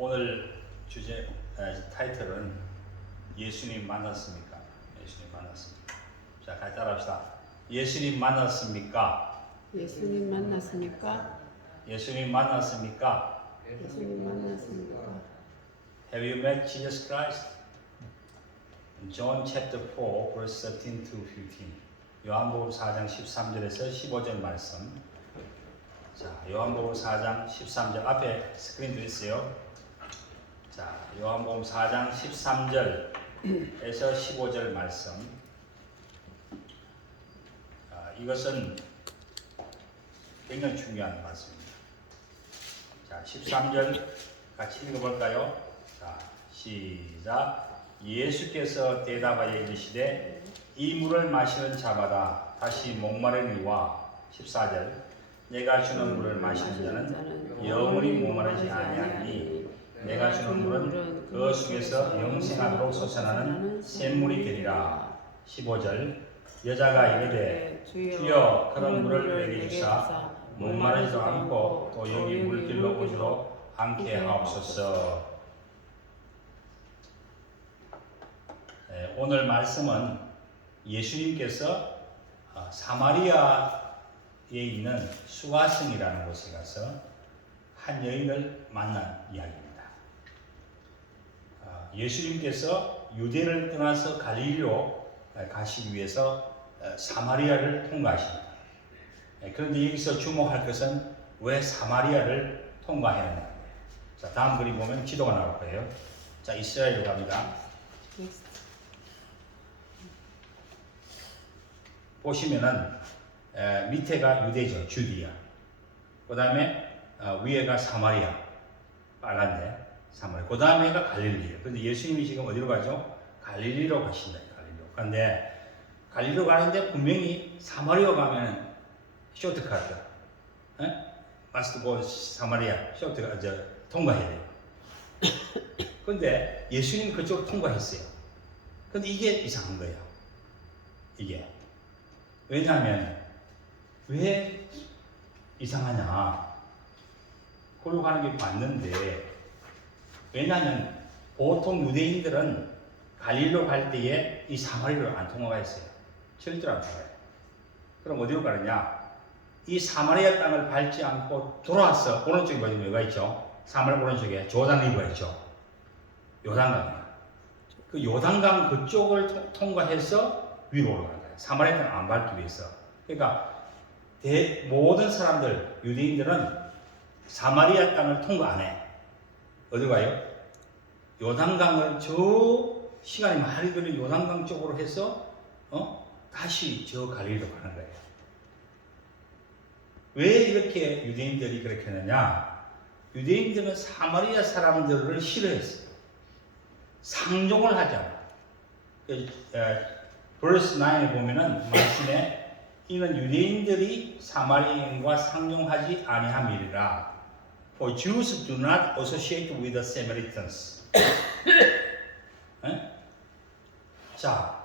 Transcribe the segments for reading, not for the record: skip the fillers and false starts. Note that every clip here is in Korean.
오늘 주제 타이틀은 예수님 만났습니까? 예수님 만났습니까? 자, 같이 따라합시다. 예수님 만났습니까? 예수님 만났습니까? 예수님 만났습니까? 예수님 만났습니까? Have you met Jesus Christ? John chapter 4 verse 13 to 15. 요한복음 4장 13절에서 15절 말씀. 자, 요한복음 4장 13절 앞에 스크린도 있어요. 자, 요한복음 4장 13절에서 15절 말씀. 이것은 굉장히 중요한 말씀입니다. 자, 13절 같이 읽어볼까요? 자, 시작. 예수께서 대답하여 이르시되 이 물을 마시는 자마다 다시 목마르니와 14절 내가 주는 물을 마시는 자는 영원히 목마르지 아니하니 내가 주는 물은 그 속에서 영생하도록 솟아나는 샘물이 되리라. 15절 여자가 이르되 주여 그런 물을 내게 주사 목마르지도 않고 또 여기 물길로 오지도 않게 하옵소서. 오늘 말씀은 예수님께서 사마리아에 있는 수가성이라는 곳에 가서 한 여인을 만난 이야기입니다. 예수님께서 유대를 떠나서 갈릴리로 가시기 위해서 사마리아를 통과하십니다. 그런데 여기서 주목할 것은 왜 사마리아를 통과했느냐. 자, 다음 그림 보면 지도가 나올 거예요. 자, 이스라엘로 갑니다. 보시면은 밑에가 유대죠, 주디아. 그 다음에 위에가 사마리아, 빨간데 사마리아. 그 다음에가 갈릴리예요. 그런데 예수님이 지금 어디로 가죠? 갈릴리로 가신다. 갈릴리로. 그런데 갈릴리로 가는데 분명히 사마리아 가면은 쇼트카트, 마스트 고 사마리아 쇼트가 통과해야 돼요. 그런데 예수님 그쪽 통과했어요. 근데 이게 이상한 거예요. 이게. 왜냐하면 왜 이상하냐? 그러고 가는 게 맞는데 왜냐하면 보통 유대인들은 갈릴리로 갈 때에 이 사마리아로 안 통과가 있어요. 절대로 안 통과해요. 그럼 어디로 가느냐? 이 사마리아 땅을 밟지 않고 돌아와서 오른쪽에 보면 뭐가 있죠? 사마리아 오른쪽에 조단 리버가 있죠. 요단강이야. 그 요단강 그쪽을 통과해서 위로 올라가는 거예요. 사마리아 땅을 안 밟기 위해서. 그러니까 모든 사람들, 유대인들은 사마리아 땅을 통과 안 해. 어디 가요? 요단강을 저 시간이 많이 걸린 요단강 쪽으로 해서 다시 저 갈릴리로 가는 거예요. 왜 이렇게 유대인들이 그렇게 했느냐? 유대인들은 사마리아 사람들을 싫어했어요. 상종을 하잖아. verse 9에 보면은 말씀에 이는 유대인들이 사마리아인과 상종하지 아니함이리라. For Jews do not associate with the Samaritans. 자,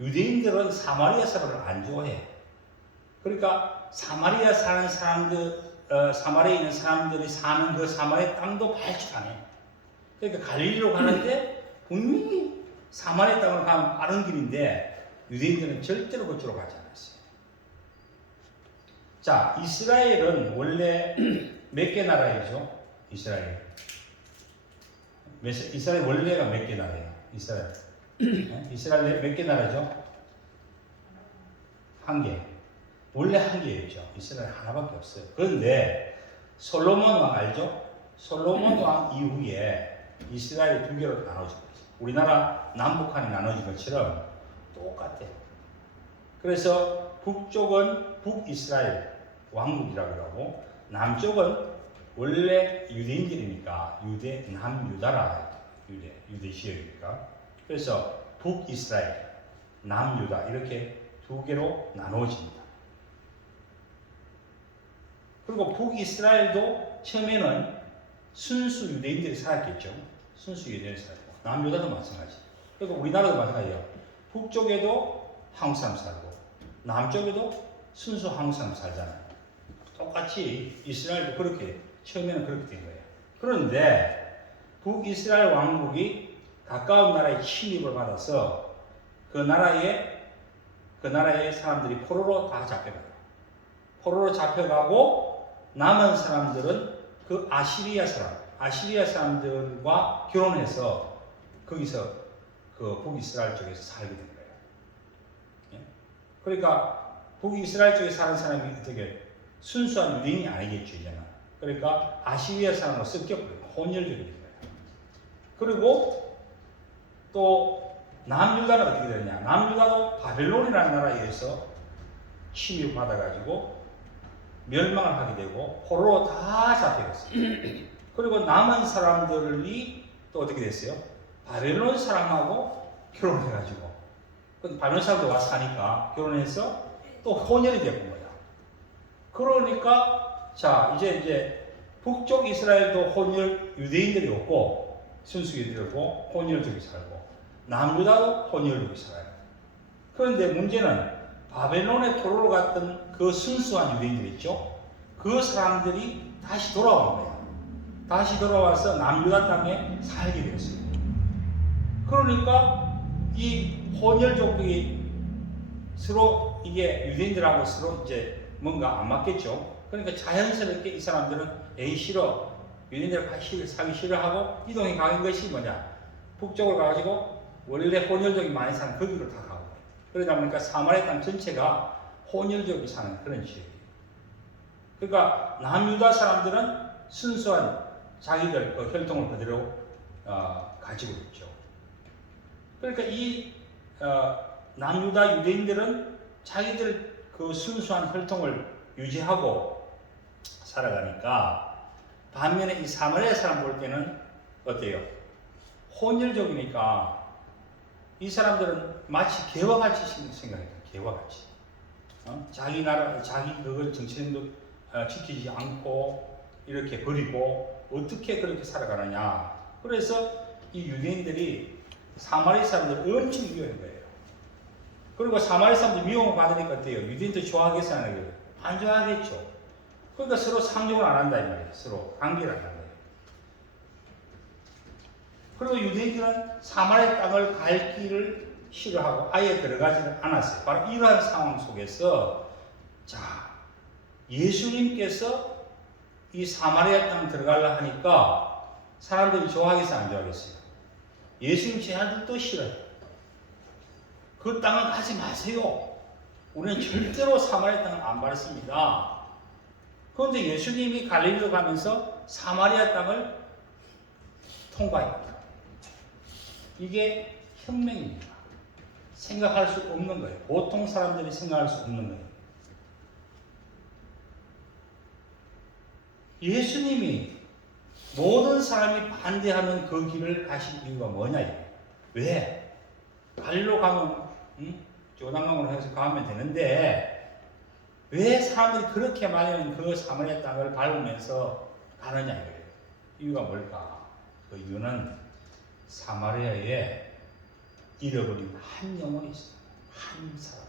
유대인들은 사마리아 사람을 안 좋아해. 그러니까 사마리아 사는 사람들, 사마리아에 있는 사람들이 사는 그 사마리아 땅도 밟지 않아요. 그러니까 갈릴리로 가는데 분명히 사마리아 땅으로 가면 빠른 길인데 유대인들은 절대로 그쪽으로 가지 않았어요. 자, 이스라엘은 원래 몇 개 나라이죠? 이스라엘 원래가 몇 개 나라예요? 이스라엘 몇 개 나라죠? 한 개. 원래 한 개였죠. 이스라엘 하나밖에 없어요. 그런데 솔로몬 왕 알죠? 솔로몬 왕 이후에 이스라엘이 두 개로 나눠진 거죠. 우리나라 남북한이 나눠진 것처럼 똑같아요. 그래서 북쪽은 북이스라엘 왕국이라고 하고 남쪽은 원래 유대인들이니까 남유다라 유대 지역이니까 그래서 북이스라엘, 남유다 이렇게 두 개로 나눠집니다. 그리고 북이스라엘도 처음에는 순수 유대인들이 살았겠죠. 순수 유대인들이 살고 남유다도 마찬가지. 그리고 우리나라도 마찬가지예요. 북쪽에도 한국 사람 살고 남쪽에도 순수 한국 사람 살잖아요. 똑같이 이스라엘도 그렇게 처음에는 그렇게 된 거예요. 그런데 북이스라엘 왕국이 가까운 나라에 침입을 받아서 그 나라의 사람들이 포로로 다 잡혀가요. 포로로 잡혀가고 남은 사람들은 그 아시리아 사람들과 결혼해서 거기서 그 북이스라엘 쪽에서 살게 된 거예요. 예? 그러니까 북이스라엘 쪽에 사는 사람이 되게 순수한 유대인이 아니겠죠, 이제는. 그러니까 아시리아 사람으로 섞여버려요. 혼혈족이 된 거예요. 그리고 또 남유다는 어떻게 되느냐? 남유다도 바벨론이라는 나라에 의해서 침입받아가지고 멸망을 하게 되고 포로로 다 잡혀갔어요. 그리고 남은 사람들이 또 어떻게 됐어요? 바벨론 사람하고 결혼해가지고 바벨론 사람도 와서 사니까 결혼해서 또 혼혈이 되는 거야. 그러니까 자 이제 북쪽 이스라엘도 혼혈 유대인들이 없고 순수유대인들이고 혼혈족이 살고 남유다도 혼혈족이 살아요. 그런데 문제는 바벨론의 포로로 갔던 그 순수한 유대인들 있죠? 그 사람들이 다시 돌아온 거예요. 다시 돌아와서 남유다 땅에 살게 되었어요. 그러니까 이 혼혈족이 서로 이게 유대인들하고 서로 이제 뭔가 안 맞겠죠. 그러니까 자연스럽게 이 사람들은 에이 싫어. 유대인들과 사기 싫어하고 이동해 가는 것이 뭐냐. 북쪽으로 가가지고 원래 혼혈족이 많이 사는 거기로 다 가고. 그러다 보니까 사마리아 땅 전체가 혼혈족이 사는 그런 지역이에요. 그러니까 남유다 사람들은 순수한 자기들 그 혈통을 그대로 가지고 있죠. 그러니까 이 남유다 유대인들은 자기들 그 순수한 혈통을 유지하고 살아가니까 반면에 이 사마리아 사람 볼 때는 어때요? 혼혈족이니까 이 사람들은 마치 개와 같이 생각해요. 개와 같이. 자기 나라, 자기 그걸 정체성도 지키지 않고 이렇게 버리고 어떻게 그렇게 살아가느냐. 그래서 이 유대인들이 사마리아 사람들 엄청 미워한 거예요. 그리고 사마리아 사람들 미움을 받으니까 어때요? 유대인들 좋아하겠어요? 안 하겠어요? 안 좋아하겠죠. 그러니까 서로 상종을 안 한다 이 말이에요. 서로 관계를 안 한다. 그리고 유대인들은 사마리아 땅을 갈 길을 싫어하고 아예 들어가지는 않았어요. 바로 이러한 상황 속에서 자 예수님께서 이 사마리아 땅 들어가려 하니까 사람들이 좋아하겠어요? 안 좋아하겠어요? 예수님 제 아들도 싫어요. 그 땅을 가지 마세요. 우리는 절대로 사마리아 땅을 안 밟습니다. 그런데 예수님이 갈릴리로 가면서 사마리아 땅을 통과합니다. 이게 혁명입니다. 생각할 수 없는 거예요. 보통 사람들이 생각할 수 없는 거예요. 예수님이 모든 사람이 반대하는 그 길을 가신 이유가 뭐냐 이거예요. 왜? 갈릴리로 가면 요단강으로 해서 가면 되는데 왜 사람들이 그렇게 많은 그 사마리아 땅을 밟으면서 가느냐 이거예요. 이유가 뭘까? 그 이유는 사마리아에 잃어버린 한 영혼이 있어요. 한 사람.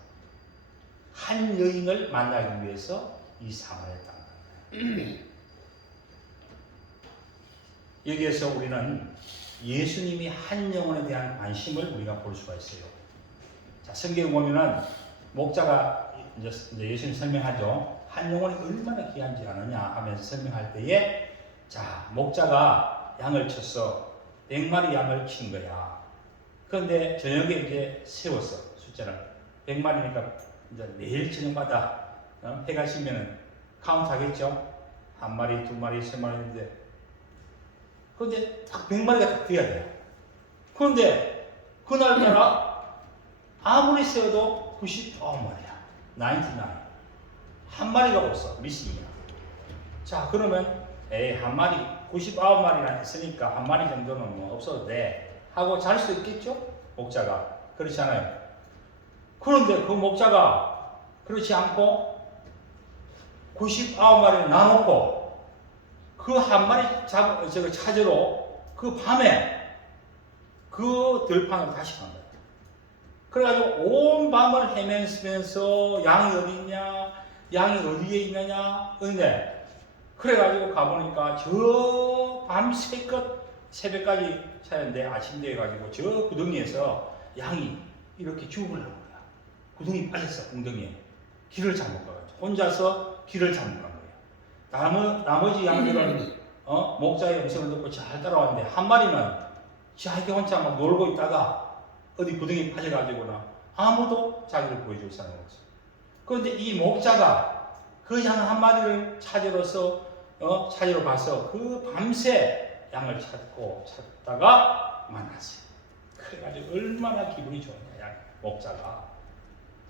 한 여인을 만나기 위해서 이 사마리아 땅을 가요. 여기에서 우리는 예수님이 한 영혼에 대한 관심을 우리가 볼 수가 있어요. 자, 성경에 보면은 목자가 이제 예수님 설명하죠. 한 영혼이 얼마나 귀한지 아느냐 하면서 설명할 때에 자, 목자가 양을 쳤어. 100마리 양을 친 거야. 그런데 저녁에 이제 세웠어. 숫자를. 100마리니까 이제 매일 저녁마다 해가 지면은 카운트 하겠죠? 한 마리, 두 마리, 세 마리인데. 그런데 딱 100마리가 딱 돼야 돼요. 그런데 그날따라 아무리 세워도 99마리야. 99. 한 마리가 없어. 미싱이야. 자, 그러면 한 마리 99마리나 했으니까 한 마리 정도는 뭐 없어도 돼 하고 잘 수 있겠죠? 목자가 그렇잖아요. 그런데 그 목자가 그렇지 않고 99마리를 나눠놓고 그 한 마리 찾으러 그 밤에 그 들판으로 다시 간 거예요. 그래가지고 온 밤을 헤매면서 양이 어디 있냐, 양이 어디에 있느냐, 근데 그래가지고 가보니까 저 밤새껏 새벽까지 차였는데 아침 돼가지고 저 구덩이에서 양이 이렇게 죽을 한 거야. 구덩이 빠졌어, 웅덩이에. 길을 잘못 가가지고. 혼자서 길을 잘못 간 거예요. 나머지 양들은 목자의 음성을 듣고 잘 따라왔는데 한 마리는 자기 혼자 막 놀고 있다가 어디 구덩이에 빠져가지고는 아무도 자기를 구해줄 사람이 없어. 그런데 이 목자가 그 양 한 마리를 찾으러 가서 그 밤새 양을 찾다가 만났어요. 그래가지고 얼마나 기분이 좋냐, 목자가.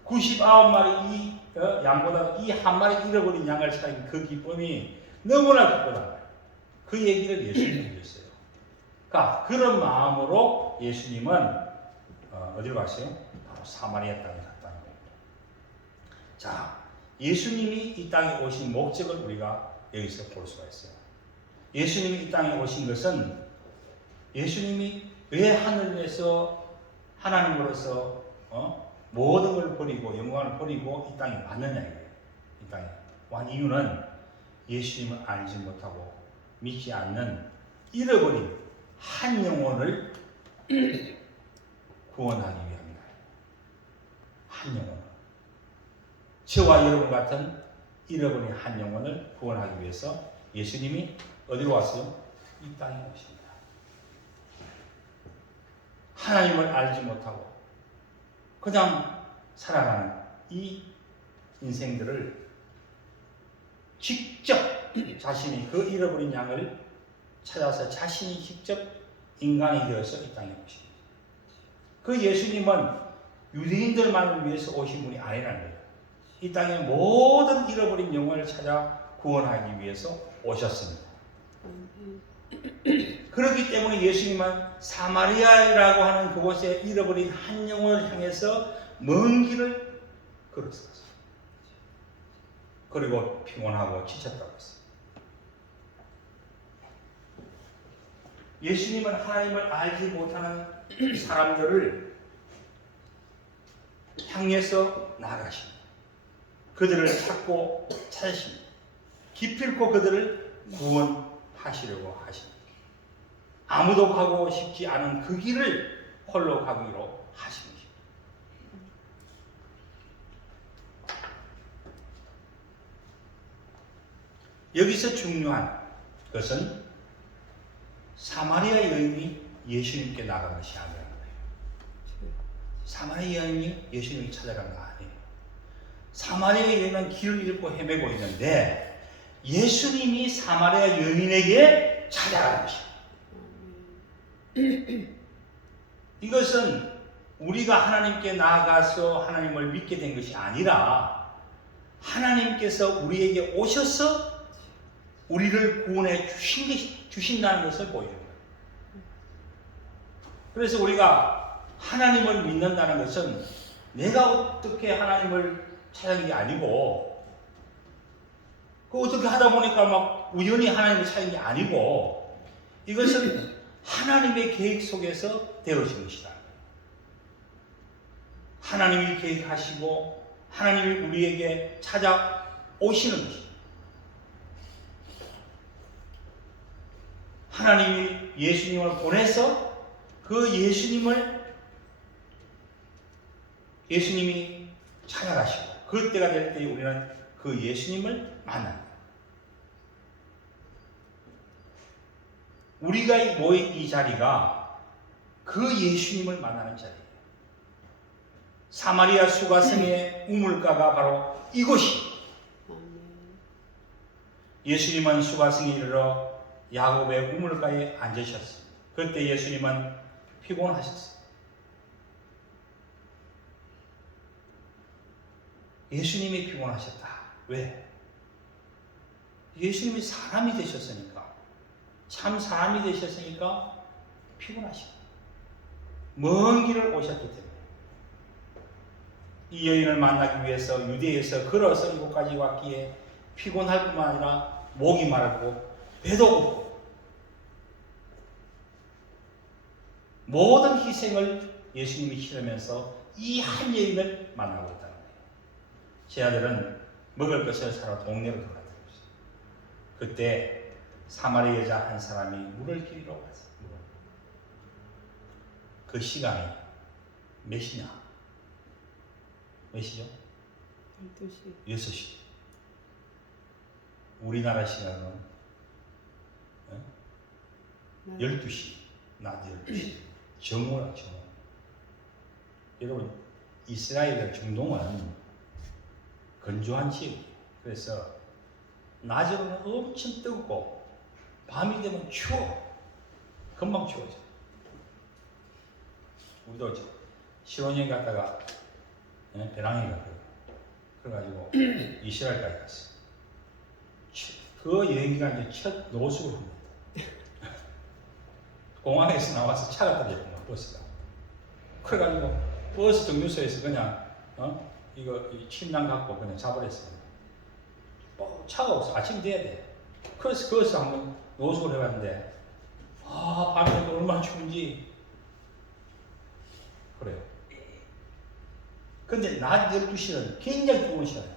99마리 이 양보다 이 한 마리 잃어버린 양을 찾은 그 기쁨이 너무나 기쁘다. 그 얘기를 예수님이 해줬어요. 그러니까 그런 마음으로 예수님은 어디로 갔어요? 바로 사마리아 땅에 갔다는 거예요. 자, 예수님이 이 땅에 오신 목적을 우리가 여기서 볼 수가 있어요. 예수님이 이 땅에 오신 것은 예수님이 왜 하늘에서 하나님으로서 모든 걸 버리고 영광을 버리고 이 땅에 왔느냐 이거예요. 이 땅에 완 이유는 예수님을 알지 못하고 믿지 않는 잃어버린 한 영혼을 구원하기 위함이다. 한 영혼. 저와 여러분 같은 잃어버린 한 영혼을 구원하기 위해서 예수님이 어디로 왔어요? 이 땅에 오십니다. 하나님을 알지 못하고 그냥 살아가는 이 인생들을 직접 자신이 그 잃어버린 양을 찾아서 자신이 직접 인간이 되어서 이 땅에 오십니다. 그 예수님은 유대인들만을 위해서 오신 분이 아니라는 거예요. 이 땅의 모든 잃어버린 영혼을 찾아 구원하기 위해서 오셨습니다. 그렇기 때문에 예수님은 사마리아라고 하는 그곳에 잃어버린 한 영혼을 향해서 먼 길을 걸었어요. 그리고 피곤하고 지쳤다고 했어요. 예수님은 하나님을 알지 못하는 사람들을 향해서 나아가십니다. 그들을 찾고 찾으십니다. 기필코 그들을 구원하시려고 하십니다. 아무도 가고 싶지 않은 그 길을 홀로 가기로 하십니다. 여기서 중요한 것은 사마리아 여인이 예수님께 나간 것이 아니라는 거예요. 사마리아 여인이 예수님을 찾아간 거 아니에요. 사마리아 여인은 길을 잃고 헤매고 있는데 예수님이 사마리아 여인에게 찾아간 것이에요. 이것은 우리가 하나님께 나아가서 하나님을 믿게 된 것이 아니라 하나님께서 우리에게 오셔서 우리를 구원해 주신다는 것을 보여줍니다. 그래서 우리가 하나님을 믿는다는 것은 내가 어떻게 하나님을 찾은 게 아니고 어떻게 하다 보니까 막 우연히 하나님을 찾은 게 아니고 이것은 하나님의 계획 속에서 되어진 것이다. 하나님이 계획하시고 하나님이 우리에게 찾아오시는 것입니다. 하나님이 예수님을 보내서 그 예수님이 찾아가시고 그때가 될 때 우리는 그 예수님을 만납니다. 우리가 모인 이 자리가 그 예수님을 만나는 자리예요. 사마리아 수가성의 우물가가 바로 이곳이. 예수님은 수가성에 이르러 야곱의 우물가에 앉으셨습니다. 그때 예수님은 피곤하셨어요. 예수님이 피곤하셨다. 왜? 예수님이 사람이 되셨으니까, 참 사람이 되셨으니까 피곤하시고 먼 길을 오셨기 때문에 이 여인을 만나기 위해서 유대에서 걸어서 이곳까지 왔기에 피곤할 뿐만 아니라 목이 마르고 배도 고프고 모든 희생을 예수님이 치르면서 이 한 여인을 만나고 있다는 거예요. 제 아들은 먹을 것을 사러 동네로 들어갔어요. 그때 사마리아 여자 한 사람이 물을 기르러 갔어요. 그 시간이 몇 시냐? 몇 시죠? 12시. 6시. 우리나라 시간은 12시. 낮 12시. 정오라 정오. 여러분 이스라엘 중동은 건조한 지역이에요. 그래서 낮에는 엄청 뜨겁고 밤이 되면 추워. 금방 추워져. 우리도 신혼여행 갔다가 배낭여행 갔거든요. 그래가지고 이스라엘까지 갔어요. 그 여행기가 이제 첫 노숙을 합니다. 공항에서 나와서 차가 떨어졌구나, 버스가. 그래가지고 버스 정류소에서 그냥 이거 침낭 갖고 그냥 자버렸어요. 차가 없어. 아침 돼야 돼. 그래서 거기서 한번 노숙을 해봤는데 밤에 얼마나 추운지. 그래요. 근데 낮 12시는 굉장히 뜨거운 시간이에요.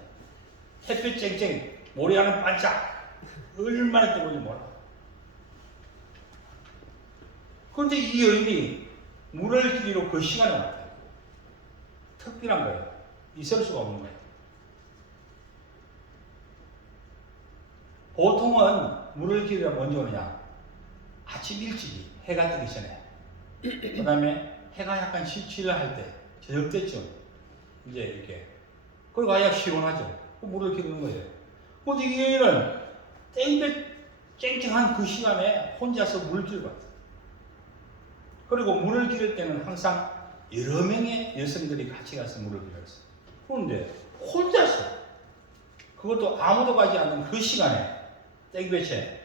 햇빛 쨍쨍, 모래하는 반짝. 얼마나 뜨거운지 몰라. 그런데 이 여인이 물을 길이로 그 시간에 왔다. 특별한 거예요. 있을 수가 없는 거예요. 보통은 물을 길이가 먼저 오느냐? 아침 일찍이 해가 뜨기 전에. 그 다음에 해가 약간 칠칠할 때, 저녁 때쯤 이제 이렇게. 그리고 아야 시원하죠. 물을 기르는 거예요. 근데 이 여인은 쨍쨍한 그 시간에 혼자서 물을 길고 왔다. 그리고 물을 기를 때는 항상 여러 명의 여성들이 같이 가서 물을 길었어요. 그런데 혼자서 그것도 아무도 가지 않는 그 시간에 땡볕에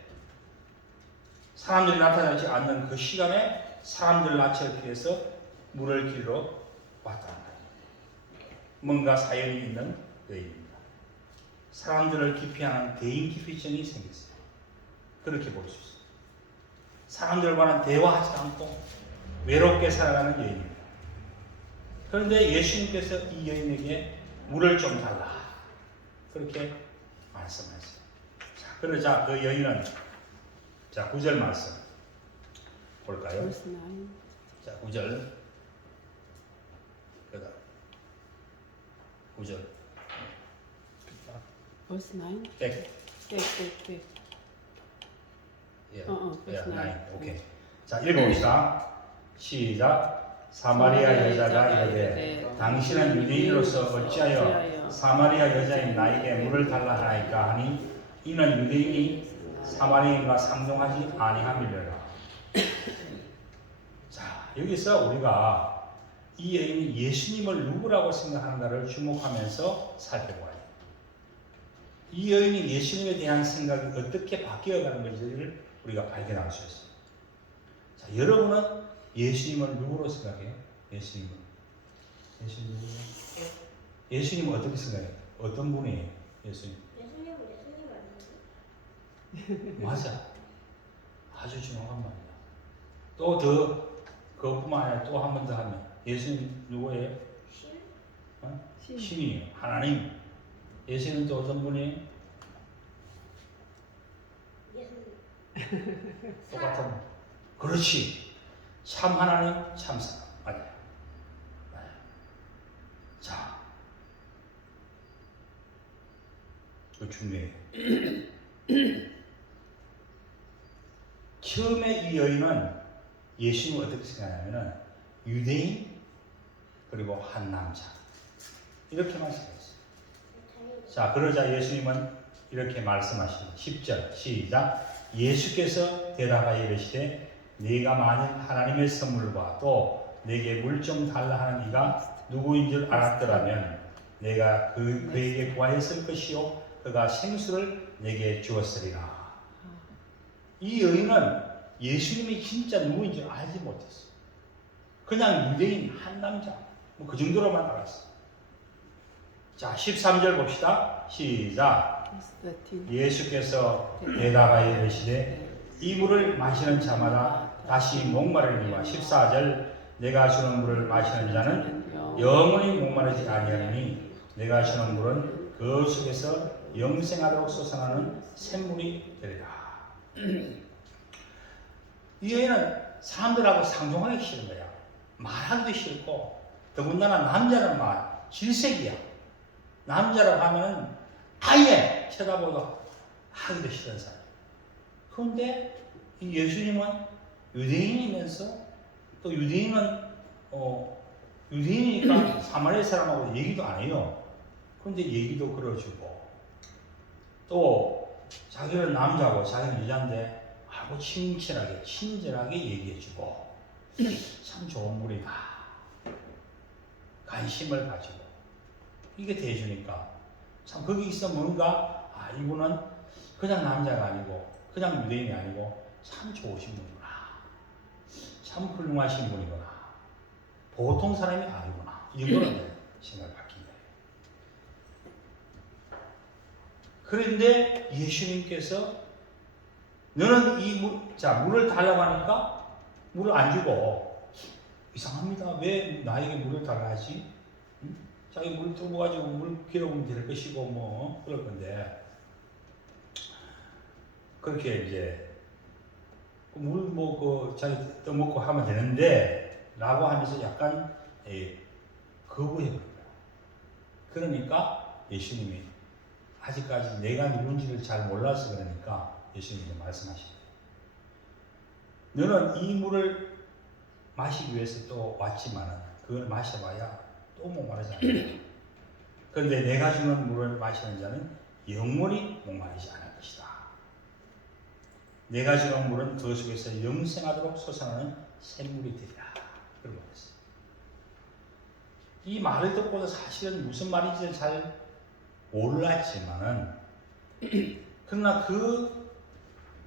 사람들이 나타나지 않는 그 시간에 사람들 낯을 피해서 물을 길러 왔다는 거예요. 뭔가 사연이 있는 여인입니다. 사람들을 기피하는 대인 기피증이 생겼어요. 그렇게 볼 수 있어요. 사람들과는 대화하지 않고 외롭게 살아가는 여인입니다. 그런데 예수님께서 이 여인에게 물을 좀 달라. 그렇게 말씀하셨어요. 자, 그러자 그 여인은 9절 말씀 볼까요? 자, 9절. 그다 9절. Verse 9. 백. 백. 예. verse 9. 오케이. 자, 읽어봅시다. 시작. 사마리아 여자가 이르되 당신은 유대인으로서 어찌하여 사마리아 여자인 나에게 물을 달라 하나이까 하니 이는 유대인이 사마리아인과 상종하지 아니함이려라. 자, 여기서 우리가 이 여인이 예수님을 누구라고 생각하는가를 주목하면서 살펴봐요. 이 여인이 예수님에 대한 생각이 어떻게 바뀌어가는 건지를 우리가 발견할 수 있어요. 자, 여러분은 예수님을 누구로 생각해요? 예수님은 어떻게 생각해요? 어떤 분이에요? 예수님 아니에요? 맞아. 아주 중요한 말이야. 또 더 그것뿐만 아니라 또 한 번 더 하면 예수님 누구예요? 신이에요. 하나님. 예수님은 또 어떤 분이에요? 똑같은. 그렇지. 참 하나님, 참 사람. 맞아요. 자, 그 중요해요. 처음에 이 여인은 예수님을 어떻게 생각하냐면은 유대인 그리고 한 남자 이렇게만 생각했어요. 자, 그러자 예수님은 이렇게 말씀하십니다. 10절 시작. 예수께서 대답하여 이르시되 네가 만일 하나님의 선물과 또 내게 물 좀 달라 하는 이가 누구인 줄 알았더라면 내가 그에게 구하였을 것이요 그가 생수를 내게 주었으리라. 이 여인은 예수님이 진짜 누구인 줄 알지 못했어. 그냥 유대인 한 남자 그 정도로만 알았어. 자, 13절 봅시다. 시작. 예수께서 대답하여 이르시되 이 물을 마시는 자마다 다시 목마르니와 14절 내가 주는 물을 마시는 자는 영원히 목마르지 아니하니 내가 주는 물은 그 속에서 영생하도록 솟아나는 샘물이 되리라. 이 여인은 사람들하고 상종하기 싫은 거야. 말하기도 싫고, 더군다나 남자는 막 질색이야. 남자라고 하면은 아예 쳐다보고 하기도 싫은 사람. 그런데 이 예수님은 유대인이면서 또 유대인은 유대인이니까 사마리아 사람하고 얘기도 안 해요. 그런데 얘기도 걸어주고 또 자기는 남자고 자기는 여자인데 하고 친절하게 얘기해주고 참 좋은 분이다. 관심을 가지고 이게 돼주니까 참 거기 있어 뭔가 이분은 그냥 남자가 아니고 그냥 유대인이 아니고 참 좋으신 분이구나. 참 훌륭하신 분이구나. 보통 사람이 아니구나. 이런 거는 생각을 바뀐 거예요. 그런데 예수님께서 너는 물을 달라고 하니까 물을 안 주고 이상합니다. 왜 나에게 물을 달라 하지? 자기 물 떠먹어가지고 물 길어보면 될 것이고 뭐 그럴 건데 그렇게 이제 물 자기 떠먹고 하면 되는데 라고 하면서 약간 거부해버려요. 그러니까 예수님이 아직까지 내가 누군지를 잘 몰라서 그러니까 예수님이 말씀하시네요. 너는 이 물을 마시기 위해서 또 왔지만은 그걸 마셔봐야 또 목마르지 않는다. 그런데 내가 주는 물을 마시는 자는 영원히 목마르지 않을 것이다. 내가 주는 물은 그 속에서 영생하도록 솟아나는 샘물이 되리라. 그러고 있어요. 이 말을 듣고도 사실은 무슨 말인지는 잘 몰랐지만은 그러나 그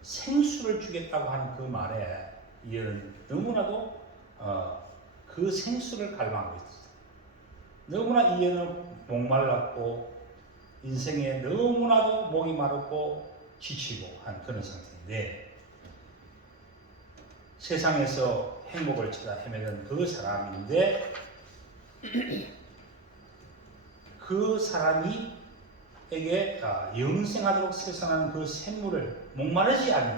생수를 주겠다고 하는 그 말에 이해는 너무나도 그 생수를 갈망하고 있었어요. 너무나 이해는 목말랐고 인생에 너무나도 목이 마르고 지치고 한 그런 상태인데 세상에서 행복을 찾아 헤매던 그 사람인데 그 사람이에게 영생하도록 솟아나는 그 샘물을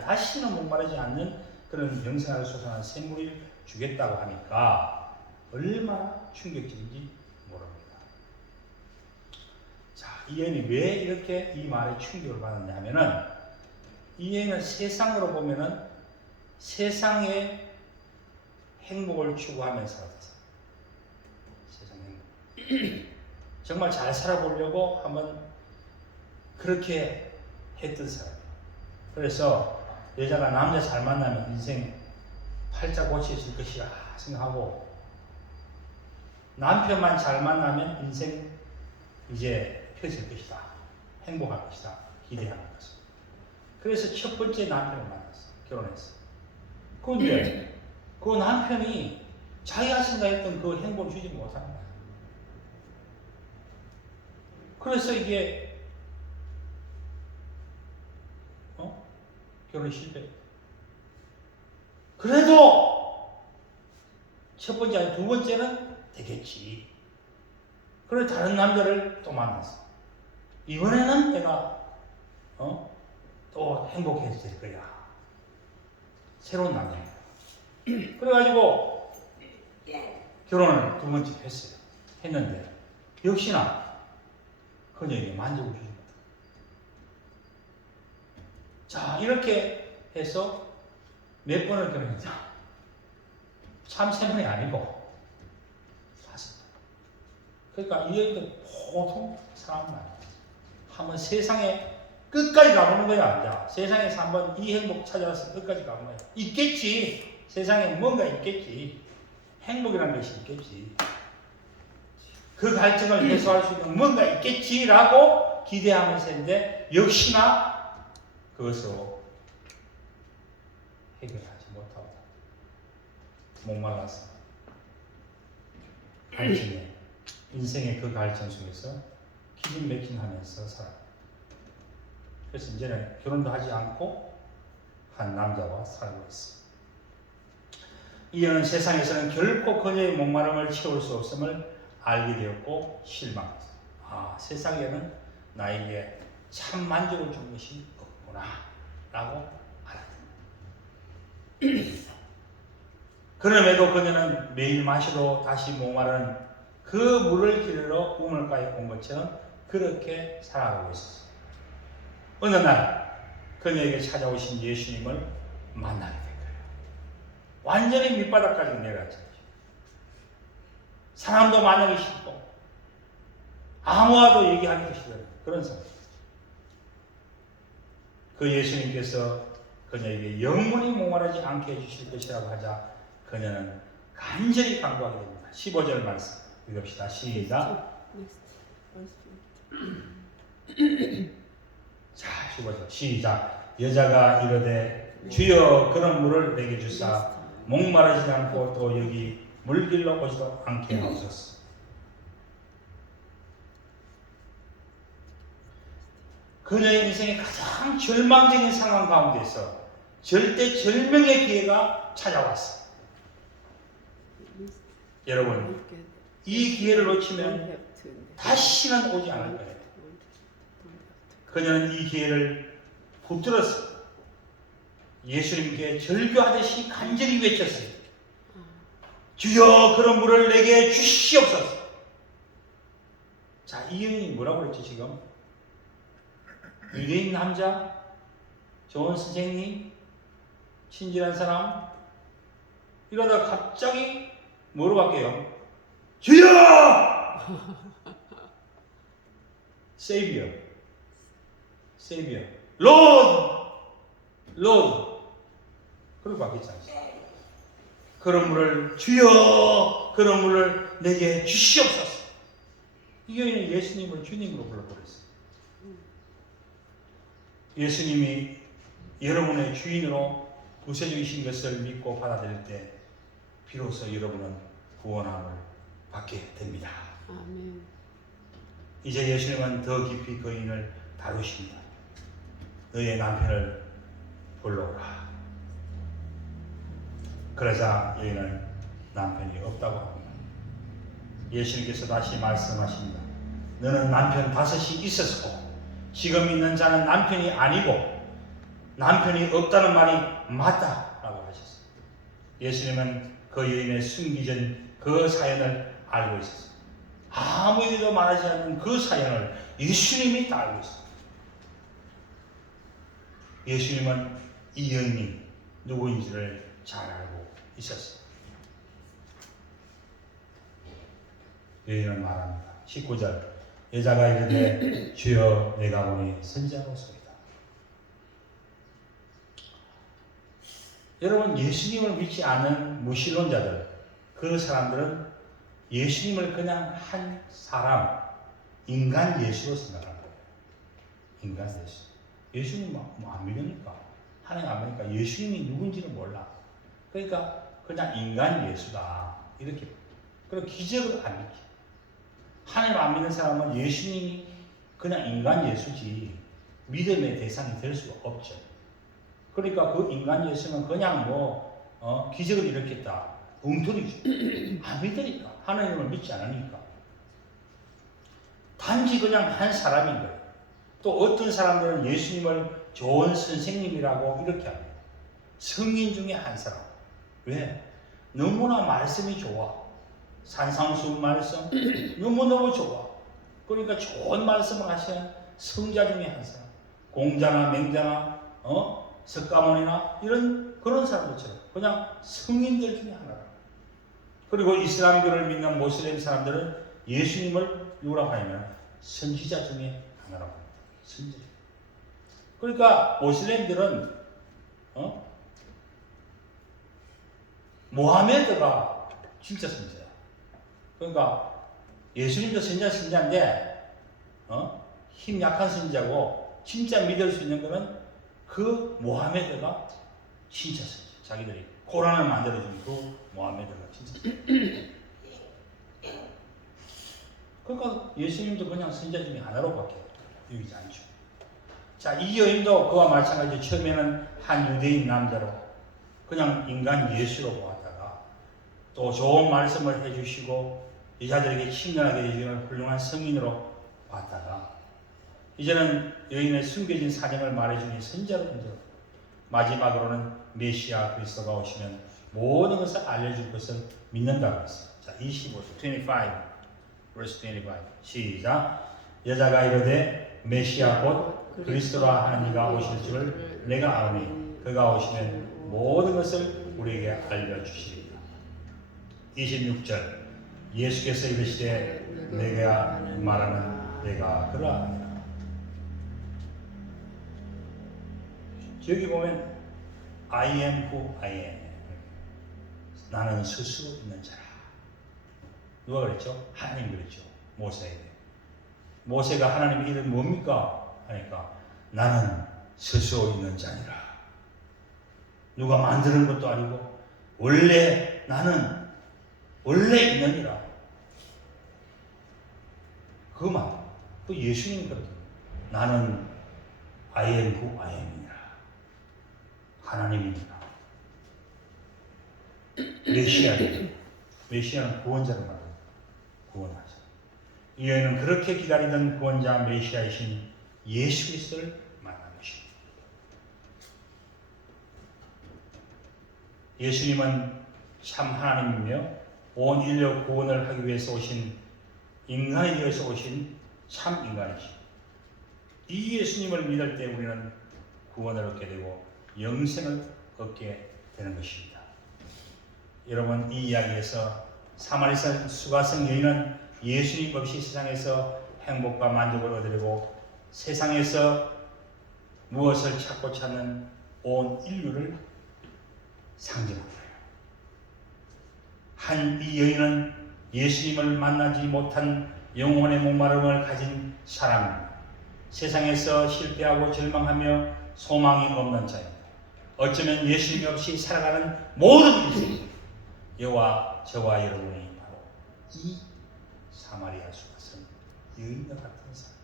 다시는 목마르지 않는 그런 영생하도록 솟아나는 샘물을 주겠다고 하니까 얼마나 충격적인지 모릅니다. 자, 이 여인이 왜 이렇게 이 말에 충격을 받았냐면은 이 여인은 세상으로 보면은 세상의 행복을 추구하면서 살았어요. 세상 행복. 정말 잘 살아보려고 한번 그렇게 했던 사람이에요. 그래서 여자가 남자 잘 만나면 인생 팔자 고쳐질 것이라 생각하고 남편만 잘 만나면 인생 이제 펴질 것이다. 행복할 것이다. 기대하는 것을. 그래서 첫 번째 남편을 만났어. 결혼했어. 그런데 그 남편이 자기가 생각했던 그 행복을 주지 못하는 거야. 그래서 이게 결혼 실패. 그래도 첫 번째 아니 두 번째는 되겠지. 그래서 다른 남자를 또 만났어. 이번에는 내가 또 행복해질 거야. 새로운 남자입니다. 그래가지고 결혼을 두 번째 했어요. 했는데 역시나 그녀에게 만족을 주지 못합니다. 자, 이렇게 해서 몇 번을 결혼했죠? 참 세 번이 아니고 5번. 그러니까 이 여인도 보통 사람은 아니에요. 한번 세상에 끝까지 가보는 거야. 이제 세상에서 한번 이 행복 찾아서 끝까지 가보는 거야. 있겠지. 세상에 뭔가 있겠지. 행복이라는 것이 있겠지. 그 갈증을 해소할 수 있는 뭔가 있겠지라고 기대하면서 했는데 역시나 그것으로 해결하지 못하고 목말라서 갈증에 인생의 그 갈증 속에서 기진맥진하면서 살아. 그래서 이제는 결혼도 하지 않고 한 남자와 살고 있어. 이 여는 세상에서는 결코 그녀의 목마름을 채울 수 없음을 알게 되었고 실망했어. 세상에는 나에게 참 만족을 준 것이 없구나 라고 알았다. 그럼에도 그녀는 매일 마시러 다시 목마른 그 물을 기르러 우물가에 온 것처럼 그렇게 살아가고 있었어요. 어느 날 그녀에게 찾아오신 예수님을 만나게 된 거예요. 완전히 밑바닥까지 내려갔잖아요. 사람도 만나기 싫고 아무와도 얘기하기도 싫어요. 그런 상황. 그 예수님께서 그녀에게 영원히 목마르지 않게 해주실 것이라고 하자 그녀는 간절히 간구하게 됩니다. 15절 말씀 읽읍시다. 시작. 자, 15절 시작. 여자가 이르되 주여 그런 물을 내게 주사 목마르지 않고 또 여기 물길로 오지도 않게 하옵소서. 그녀의 인생의 가장 절망적인 상황 가운데서 절대 절명의 기회가 찾아왔어요. 여러분, 이 기회를 놓치면 다시는 오지 않을 거예요. 그녀는 이 기회를 붙들었어요. 예수님께 절규하듯이 간절히 외쳤어요. 주여 그런 물을 내게 주시옵소서. 자, 이 여인이 뭐라고 그랬죠 지금? 유대인 남자, 좋은 선생님, 친절한 사람, 이러다가 갑자기 뭐로 바뀌어요? 주여! Savior, Savior, Lord, Lord. 그렇게 바뀌지 않습니까? 그런 물을 주여, 그런 물을 내게 주시옵소서. 이 여인은 예수님을 주님으로 불러버렸어요. 예수님이 여러분의 주인으로 구세주이신 것을 믿고 받아들일 때 비로소 여러분은 구원함을 받게 됩니다. 아멘. 이제 예수님은 더 깊이 그 여인을 다루십니다. 너의 남편을 불러오라. 그러자 여인은 남편이 없다고 합니다. 예수님께서 다시 말씀하십니다. 너는 남편 5이 있었고 지금 있는 자는 남편이 아니고 남편이 없다는 말이 맞다라고 하셨어요. 예수님은 그 여인의 숨기진 그 사연을 알고 있었어요. 아무에게도 말하지 않는 그 사연을 예수님이 다 알고 있어요. 예수님은 이 여인이 누구인지를 잘 알고 있었어요. 여인은 말합니다. 19절 여자가 이르되 주여 내가 보니 선지자로소이다. 여러분 예수님을 믿지 않은 무신론자들 그 사람들은 예수님을 그냥 한 사람 인간 예수로 생각하는 거예요. 인간 예수. 예수님 뭐 안 믿으니까 하나님 안 믿으니까 예수님이 누군지는 몰라. 그러니까 그냥 인간 예수다 이렇게. 그리고 기적을 안 믿지. 하나님 안 믿는 사람은 예수님이 그냥 인간 예수지 믿음의 대상이 될 수가 없죠. 그러니까 그 인간 예수는 그냥 기적을 일으켰다. 엉터리죠. 안 믿으니까. 하나님을 믿지 않으니까. 단지 그냥 한 사람인 거예요. 또 어떤 사람들은 예수님을 좋은 선생님이라고 이렇게 합니다. 성인 중에 한 사람. 왜? 너무나 말씀이 좋아. 산상수훈 말씀 너무너무 좋아. 그러니까 좋은 말씀을 하시는 성자 중에 한 사람. 공자나 맹자나 석가모니나 이런 그런 사람들처럼 그냥 성인들 중에 하나라. 그리고 이슬람교를 믿는 모슬렘 사람들은 예수님을 누구라고 하냐면 선지자 중에 하나라고 합니다. 선지자. 그러니까 모슬렘들은 모하메드가 진짜 선지자야. 그러니까 예수님도 선지자인데 힘 약한 선지자고 진짜 믿을 수 있는 거는 그 모하메드가 진짜 선지자. 자기들이 코란을 만들어준 그 모하메드가 진짜. 그러니까 예수님도 그냥 선지자 중에 하나로밖에 여기지 않죠. 자, 이 여인도 그와 마찬가지로 처음에는 한 유대인 남자로 그냥 인간 예수로 보았다가 또 좋은 말씀을 해주시고 여자들에게 친근하게 해주는 훌륭한 성인으로 봤다가 이제는 여인의 숨겨진 사정을 말해주니 선지자로 본적 마지막으로는 메시아 그리스도가 오시면 모든 것을 알려줄 것을 믿는다고 했어요. 자, 25, 25, verse 25. 시작. 여자가 이르되 메시아 곧 그리스도라 하는 이가 오실 줄을 내가 아오니 그가 오시면 모든 것을 우리에게 알려주시리라. 26절. 예수께서 이르시되 내가 말하는 내가 그러하니라. 여기 보면 I am who I am. 나는 스스로 있는 자라. 누가 그랬죠? 하나님 그랬죠. 모세에게. 모세가 하나님의 이름 뭡니까? 하니까 나는 스스로 있는 자니라. 누가 만드는 것도 아니고 원래 나는 원래 있느니라. 그 말. 또 예수님 그러죠. 나는 I am who I am이니라. 하나님이니라. 메시아는 구원자를 말합니다. 구원하자. 이 여인은 그렇게 기다리던 구원자 메시아이신 예수 그리스도를 만난 것입니다. 예수님은 참 하나님이며 온 인류 구원을 하기 위해서 오신 인간에 대해서 오신 참 인간이시죠. 이 예수님을 믿을 때 우리는 구원을 얻게 되고 영생을 얻게 되는 것입니다. 여러분, 이 이야기에서 사마리아 수가성 여인은 예수님 없이 세상에서 행복과 만족을 얻으려고 세상에서 무엇을 찾고 찾는 온 인류를 상징한 거예요. 이 여인은 예수님을 만나지 못한 영혼의 목마름을 가진 사람입니다. 세상에서 실패하고 절망하며 소망이 없는 자입니다. 어쩌면 예수님 없이 살아가는 모든 인생, 저와 여러분이 바로 이 사마리아 수가성 여인과 같은 사람.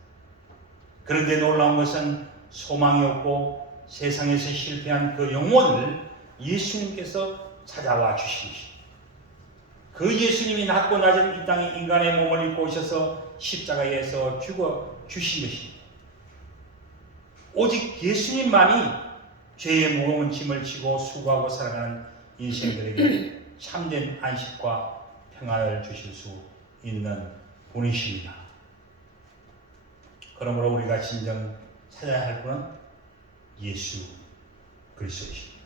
그런데 놀라운 것은 소망이 없고 세상에서 실패한 그 영혼을 예수님께서 찾아와 주신 것입니다. 그 예수님이 낮고 낮은 이 땅에 인간의 몸을 입고 오셔서 십자가에서 죽어 주신 것입니다. 오직 예수님만이 죄의 무거운 짐을 지고 수고하고 살아가는 인생들에게 참된 안식과 평안을 주실 수 있는 분이십니다. 그러므로 우리가 진정 찾아야 할 분은 예수 그리스도이십니다.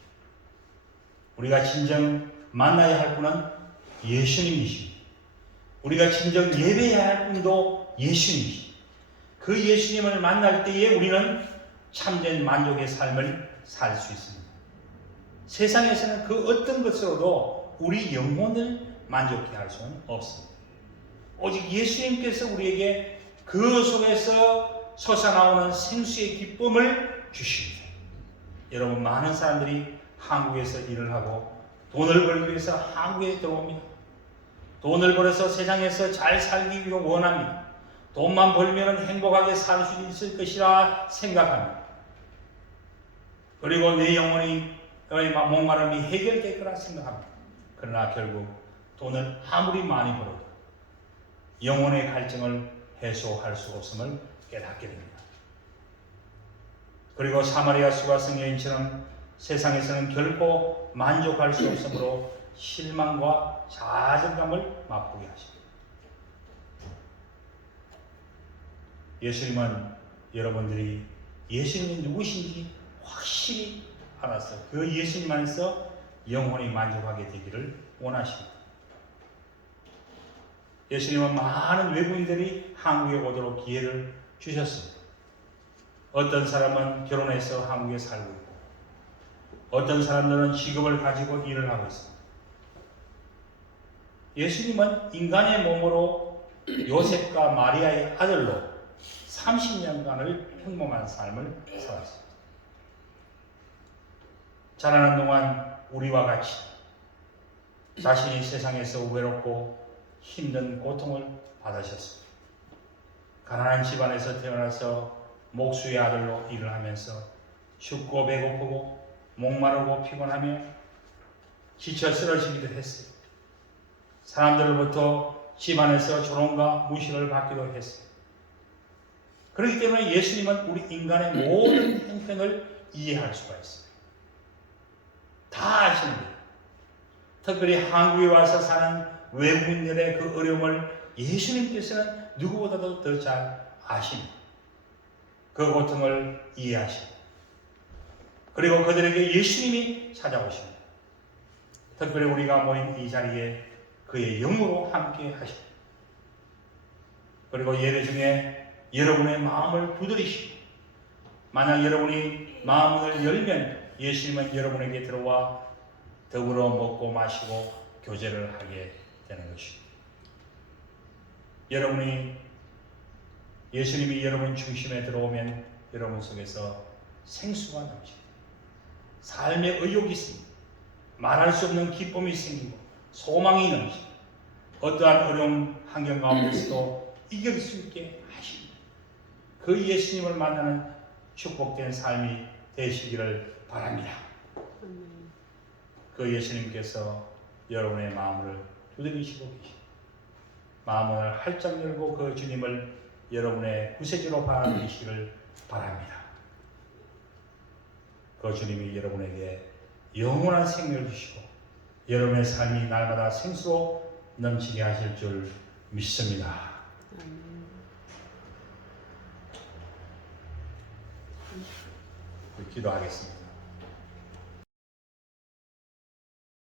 우리가 진정 만나야 할 분은 예수님이십니다. 우리가 진정 예배해야 할 분도 예수님이십니다. 그 예수님을 만날 때에 우리는 참된 만족의 삶을 살 수 있습니다. 세상에서는 그 어떤 것으로도 우리 영혼을 만족해 할 수는 없습니다. 오직 예수님께서 우리에게 그 속에서 솟아나오는 생수의 기쁨을 주십니다. 여러분, 많은 사람들이 한국에서 일을 하고 돈을 벌기 위해서 한국에 들어옵니다. 돈을 벌어서 세상에서 잘 살기 위해 원합니다. 돈만 벌면 행복하게 살 수 있을 것이라 생각합니다. 그리고 내 영혼이 목마름이 해결될 거라 생각합니다. 그러나 결국 돈을 아무리 많이 벌어도 영혼의 갈증을 해소할 수 없음을 깨닫게 됩니다. 그리고 사마리아 수가성 여인처럼 세상에서는 결코 만족할 수 없으므로 실망과 좌절감을 맛보게 하십니다. 예수님은 여러분들이 예수님이 누구신지 확실히 알아서 그 예수님 안에서 영혼이 만족하게 되기를 원하십니다. 예수님은 많은 외국인들이 한국에 오도록 기회를 주셨습니다. 어떤 사람은 결혼해서 한국에 살고 있고 어떤 사람들은 직업을 가지고 일을 하고 있습니다. 예수님은 인간의 몸으로 요셉과 마리아의 아들로 30년간을 평범한 삶을 살았습니다. 자라는 동안 우리와 같이 자신이 세상에서 외롭고 힘든 고통을 받으셨습니다. 가난한 집안에서 태어나서 목수의 아들로 일을 하면서 춥고 배고프고 목마르고 피곤하며 지쳐 쓰러지기도 했어요. 사람들로부터 집안에서 조롱과 무시를 받기도 했어요. 그렇기 때문에 예수님은 우리 인간의 모든 형편을 이해할 수가 있어요. 다 아시는 거예요. 특별히 한국에 와서 사는 외국인들의 그 어려움을 예수님께서는 누구보다도 더 잘 아십니다. 그 고통을 이해하십니다. 그리고 그들에게 예수님이 찾아오십니다. 특별히 우리가 모인 이 자리에 그의 영으로 함께 하십니다. 그리고 예배 중에 여러분의 마음을 두드리시고, 만약 여러분이 마음을 열면 예수님은 여러분에게 들어와 더불어 먹고 마시고 교제를 하게 되는 것입니다. 예수님이 여러분 중심에 들어오면 여러분 속에서 생수가 넘칩니다. 삶의 의욕이 있습니다. 말할 수 없는 기쁨이 생기고 소망이 넘칩니다. 어떠한 어려운 환경 가운데서도 이길 수 있게 하십니다. 그 예수님을 만나는 축복된 삶이 되시기를 바랍니다. 아멘. 그 예수님께서 여러분의 마음을 두드리시고 계십니다. 마음을 활짝 열고 그 주님을 여러분의 구세주로 받아들이시기를 바랍니다. 그 주님이 여러분에게 영원한 생명을 주시고 여러분의 삶이 날마다 생수로 넘치게 하실 줄 믿습니다. 아멘. 기도하겠습니다.